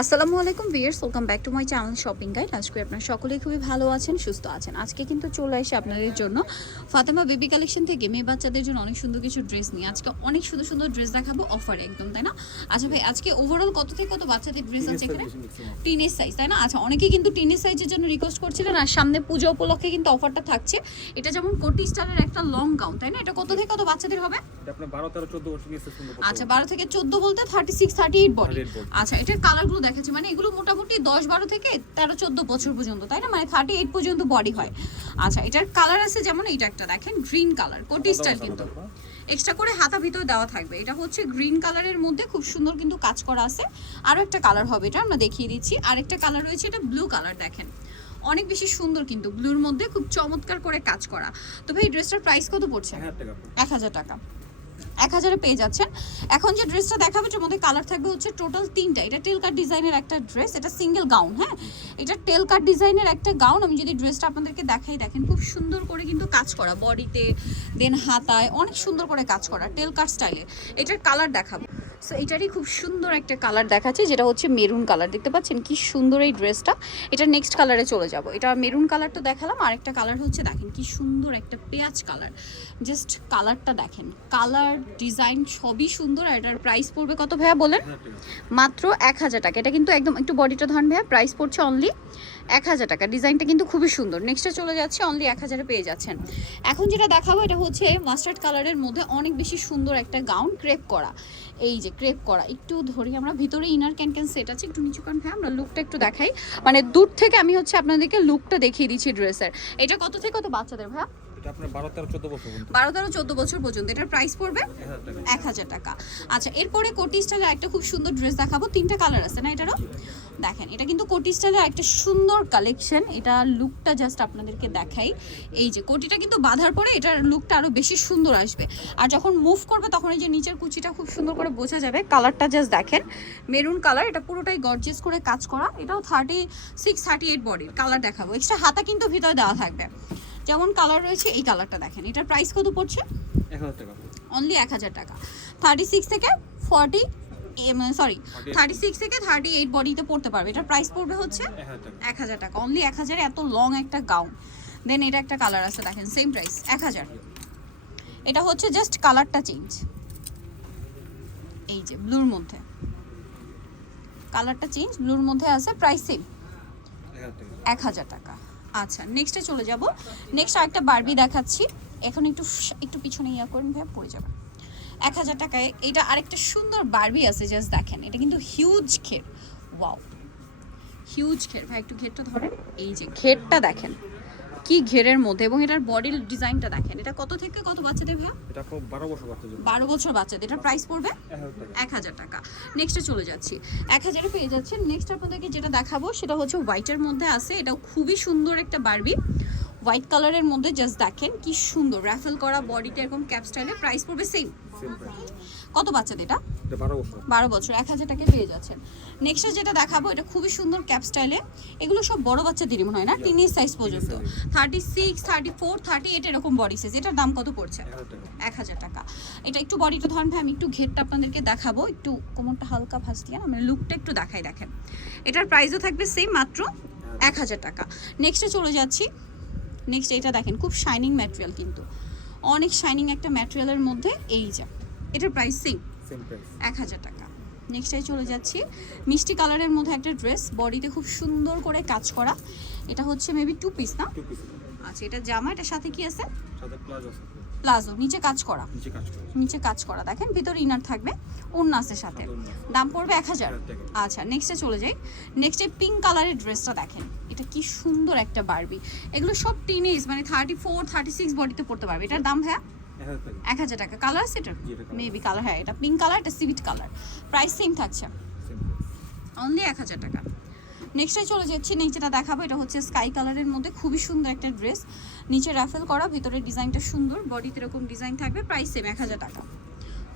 আসসালামু আলাইকুম viewers welcome back to my channel shopping guide. আজকে আপনারা সকলেই খুবই ভালো আছেন সুস্থ আছেন। আজকে কিন্তু চলে আসে আপনাদের জন্য ফাতেমা বেবি কালেকশন থেকে। মেয়ে বাচ্চাদের জন্য অনেক সুন্দর কিছু ড্রেস নিয়ে আজকে অনেক সুন্দর সুন্দর ড্রেস দেখাবো অফারে একদম তাই না? আচ্ছা ভাই আজকে ওভারঅল কত থেকে কত বাচ্চাদের ড্রেস আছে এখানে? টিনের সাইজ তাই না? আচ্ছা অনেকেই কিন্তু টিনের সাইজের জন্য রিকোয়েস্ট করছিলেন আর সামনে পুজো উপলক্ষে কিন্তু অফারটা থাকছে। এটা যেমন কোটি স্টারের একটা লং গাউন তাই না? এটা কত থেকে কত বাচ্চাদের হবে? আচ্ছা বারো থেকে চোদ্দ বলতে thirty six thirty eight body আচ্ছা এটার কালারগুলো দেখাচ্ছি। মানে এগুলো মোটামুটি দশ বারো থেকে তেরো চোদ্দ বছর পর্যন্ত তাই না? মানে থার্টি এইট পর্যন্ত বডি হয়। আচ্ছা এটার কালার আছে যেমন এইটা একটা দেখেন গ্রিন কালার কোটি স্টাইল কিন্তু। এক্সট্রা করে হাতা ভিতর দেওয়া থাকবে। এটা হচ্ছে গ্রিন কালারের মধ্যে খুব সুন্দর কিন্তু কাজ করা আছে। আরও একটা কালার হবে এটা আমরা দেখিয়ে দিচ্ছি। আরেকটা কালার রয়েছে এটা ব্লু কালার দেখেন। অনেক বেশি সুন্দর কিন্তু ব্লুর মধ্যে খুব চমৎকার করে কাজ করা। তো ভাই ড্রেসটার প্রাইস কত পড়ছে? হ্যাঁ এক হাজার টাকা। এক হাজারে পেয়ে যাচ্ছেন। এখন যে ড্রেসটা দেখাবে, এটার মধ্যে কালার থাকবে হচ্ছে টোটাল তিনটা। এটা টেল কাট ডিজাইনের একটা ড্রেস এটা সিঙ্গেল গাউন হ্যাঁ? এটা টেল কাট ডিজাইনের একটা গাউন আমি যদি ড্রেসটা আপনাদেরকে দেখাই, দেখেন খুব সুন্দর করে কিন্তু কাজ করা। বডিতে দেন হাতায়, অনেক সুন্দর করে কাজ করা টেল কাট স্টাইলে এটার কালার দেখাবো। সো এটারই খুব সুন্দর একটা কালার দেখাচ্ছে যেটা হচ্ছে মেরুন কালার দেখতে পাচ্ছেন কি সুন্দর এই ড্রেসটা এটা নেক্সট কালারে চলে যাব। এটা মেরুন কালারটা দেখালাম আরেকটা কালার হচ্ছে দেখেন কি সুন্দর একটা পেঁয়াজ কালার জাস্ট কালারটা দেখেন কালার ডিজাইন সবই সুন্দর। আর এটার প্রাইস পড়বে কত ভাইয়া বলেন? মাত্র এক হাজার টাকা। এটা কিন্তু একদম একটু বডিটা ধান ভাইয়া প্রাইস পড়ছে অনলি এক হাজার টাকা। ডিজাইনটা কিন্তু খুবই সুন্দর। নেক্সটটা চলে যাচ্ছে অনলি এক হাজারে পেয়ে যাচ্ছেন। এখন যেটা দেখাবো এটা হচ্ছে মাস্টার্ড কালারের মধ্যে অনেক বেশি সুন্দর একটা গাউন ক্রেপ করা। এই যে ক্রেপ করা একটু ধরি আমরা। ভিতরে ইনার ক্যান ক্যান সেট আছে একটু নিচু কান ভাই আমরা লুকটা একটু দেখাই। মানে দূর থেকে আমি হচ্ছে আপনাদেরকে লুকটা দেখিয়ে দিচ্ছি ড্রেসের এটা কত থেকে কত বাচ্চাদের আপনার বারো তেরো চোদ্দ বছর পর্যন্ত। এটার প্রাইস পড়বে এক হাজার টাকা। এক হাজার টাকা। আচ্ছা এরপরে কোটি স্টাইলের একটা খুব সুন্দর ড্রেস দেখাবো। তিনটা কালার আছে না এটারও? দেখেন এটা কিন্তু কোটি স্টাইলের একটা সুন্দর কালেকশন এটা লুকটা জাস্ট আপনাদেরকে দেখাই। এই যে কোটিটা কিন্তু বাঁধার পরে এটার লুকটা আরও বেশি সুন্দর আসবে। আর যখন মুভ করবে তখন এই যে নিচের কুচিটা খুব সুন্দর করে বোঝা যাবে। কালারটা জাস্ট দেখেন মেরুন কালার এটা পুরোটাই গর্জেস করে কাজ করা। এটাও থার্টি সিক্স থার্টি এইট বডির কালার দেখাবো। এক্সট্রা হাতা কিন্তু ভিতরে দেওয়া থাকবে। যেমন কালার রয়েছে এই কালারটা দেখেন। এটার প্রাইস কত পড়ছে? অনলি এক হাজার টাকা। থার্টি সিক্স থেকে ফর্টি সরি থার্টি সিক্স থেকে থার্টি এইট বডিতে পড়তে পারবে। এটার প্রাইস পড়বে হচ্ছে এক হাজার টাকা। অনলি এক হাজারে এত লং একটা গাউন দেন এটা একটা কালার আছে দেখেন সেম প্রাইস এক হাজার। এটা হচ্ছে জাস্ট কালারটা চেঞ্জ এই যে ব্লুর মধ্যে। কালারটা চেঞ্জ ব্লুর মধ্যে আছে প্রাইস সেম এক হাজার টাকা। আচ্ছা নেক্সটে চলে যাব। নেক্সট আরেকটা বারবি দেখাচ্ছি। এখন একটু একটু পিছনে ইয়া করেন ভাই পড়ে যাবে। এক হাজার টাকায় এটা আরেকটা সুন্দর বারবি আছে জাস্ট দেখেন। এটা কিন্তু হিউজ ঘের ওয়াও হিউজ ঘের ভাই একটু ঘেরটা ধরেন। এই যে ঘেরটা দেখেন। কি ঘেরের মধ্যে এবং এটার বডির ডিজাইনটা দেখেন। এটা কত থেকে কত বাচ্চাদের ভাইয়া? এটা আপনার বারো বছর বাচ্চার জন্য। বারো বছর বাচ্চাদের। এটার প্রাইস পড়বে? এক হাজার টাকা। এক হাজার নেক্সটে চলে যাচ্ছি। এক হাজারে পেয়ে যাচ্ছেন। নেক্সট আপনাদেরকে যেটা দেখাবো সেটা হচ্ছে হোয়াইটের মধ্যে আছে। এটা খুবই সুন্দর একটা বারবি। হোয়াইট কালারের মধ্যে জাস্ট দেখেন কি সুন্দর। র্যাফেল করা বডিতে এরকম ক্যাপ স্টাইলে প্রাইস পড়বে সেম কত বাচ্চাদের এটা? এটা বারো বছর। এক হাজার টাকায় পেয়ে যাচ্ছেন। নেক্সটে যেটা দেখাবো এটা খুবই সুন্দর ক্যাপ স্টাইলে এগুলো সব বড় বাচ্চাদেরই মনে হয় না? টিনের সাইজ পর্যন্ত। Thirty six thirty four thirty eight এরকম বডি সাইজ এটার দাম কত পড়ছে? এক হাজার টাকা। টাকা। এটা একটু বডিটা ধরেন ভাই আমি একটু ঘেরটা আপনাদেরকে দেখাবো। একটু কোমরটা হালকা ভাস দিয়ে না মানে লুকটা একটু দেখাই দেখেন। এটার প্রাইসও থাকবে সেম মাত্র এক হাজার টাকা। নেক্সটে চলে যাচ্ছি। নেক্সট এটা দেখেন খুব শাইনিং ম্যাটেরিয়াল কিন্তু। অনেক শাইনিং একটা ম্যাটেরিয়ালের মধ্যে এই যা এটার প্রাইস সেম এক হাজার টাকা। নেক্সটাই চলে যাচ্ছি। মিষ্টি কালারের মধ্যে একটা ড্রেস বডিতে খুব সুন্দর করে কাজ করা। এটা হচ্ছে মেবি টু পিস না? আচ্ছা এটা জামা এটার সাথে কি আছে? সাথে প্লাজ আছে। প্লাজো নিচে কাজ করা। নিচে কাজ করে। দেখেন ভিতরে ইনার থাকবে উন্নাসের সাথে। দাম পড়বে এক হাজার। আচ্ছা নেক্সটে চলে যাই। নেক্সটে পিঙ্ক কালারের ড্রেসটা দেখেন। এটা কি সুন্দর একটা বারবি এগুলো সব টিনেজ মানে থার্টি ফোর থার্টি সিক্স বডিতে পড়তে পারবে। এটার দাম হ্যাঁ এক হাজার টাকা। কালার আছে এটার? এটা মেবি কালার হ্যাঁ এটা পিঙ্ক কালার এটা সিভিট কালার প্রাইস সেম থাকছে। অনলি এক হাজার টাকা। নেক্সটে চলে যাচ্ছি। নিচেটা দেখাবো এটা হচ্ছে স্কাই কালারের মধ্যে খুবই সুন্দর একটা ড্রেস নিচে রাফেল করা ভিতরে ডিজাইনটা সুন্দর বডিতে এরকম ডিজাইন থাকবে প্রাইস সেম এক হাজার টাকা।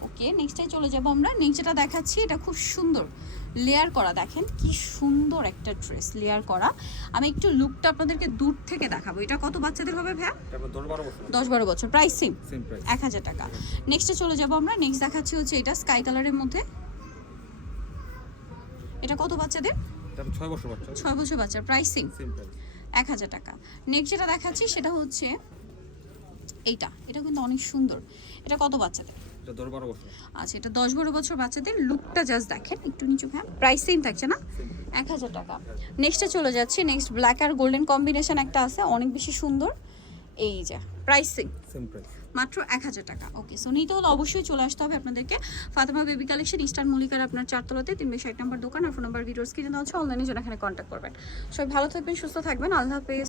ওকে নেক্সটে চলে যাব আমরা। নেক্সটটা দেখাচ্ছি এটা খুব সুন্দর। লেয়ার করা দেখেন কি সুন্দর একটা ড্রেস লেয়ার করা। আমি একটু লুকটা আপনাদেরকে দূর থেকে দেখাবো। এটা কত বাচ্চাদের হবে ভ্যা দশ বারো বছর প্রাইস সেম এক হাজার টাকা। নেক্সটে চলে যাব আমরা। নেক্সট দেখাচ্ছি হচ্ছে এটা স্কাই কালারের মধ্যে। এটা কত বাচ্চাদের? ছয় বছর বাচ্চা ছয় বছর বাচ্চার প্রাইসিং এক হাজার টাকা। নেক্সট যেটা দেখাচ্ছি সেটা হচ্ছে এইটা। এটা কিন্তু অনেক সুন্দর। এটা কত বাচ্চাদের? আচ্ছা এটা দশ বারো বছর বাচ্চাদের। লুকটা জাস্ট দেখেন একটু নিচু হ্যাঁ প্রাইস সেম থাকছে না? এক হাজার টাকা। নেক্সটে চলে যাচ্ছে। নেক্সট ব্ল্যাক আর গোল্ডেন কম্বিনেশন একটা আছে অনেক বেশি সুন্দর। এই যে প্রাইসিং সেম মাত্র এক হাজার টাকা। ওকে সো নিতে হলে অবশ্যই চলে আসতে হবে আপনাদেরকে। ফাতেমা বেবি কালেকশন ইস্টার মলিকার আপনার চারতলাতে, তিন বেশ এক নম্বর দোকান, আর ফোন নাম্বার ভিডিওস কিনে দেওয়া হচ্ছে অনলাইনে যেন এখানে কন্ট্যাক্ট করবেন। সবাই ভালো থাকবেন, সুস্থ থাকবেন, আল্লাহ হাফেজ।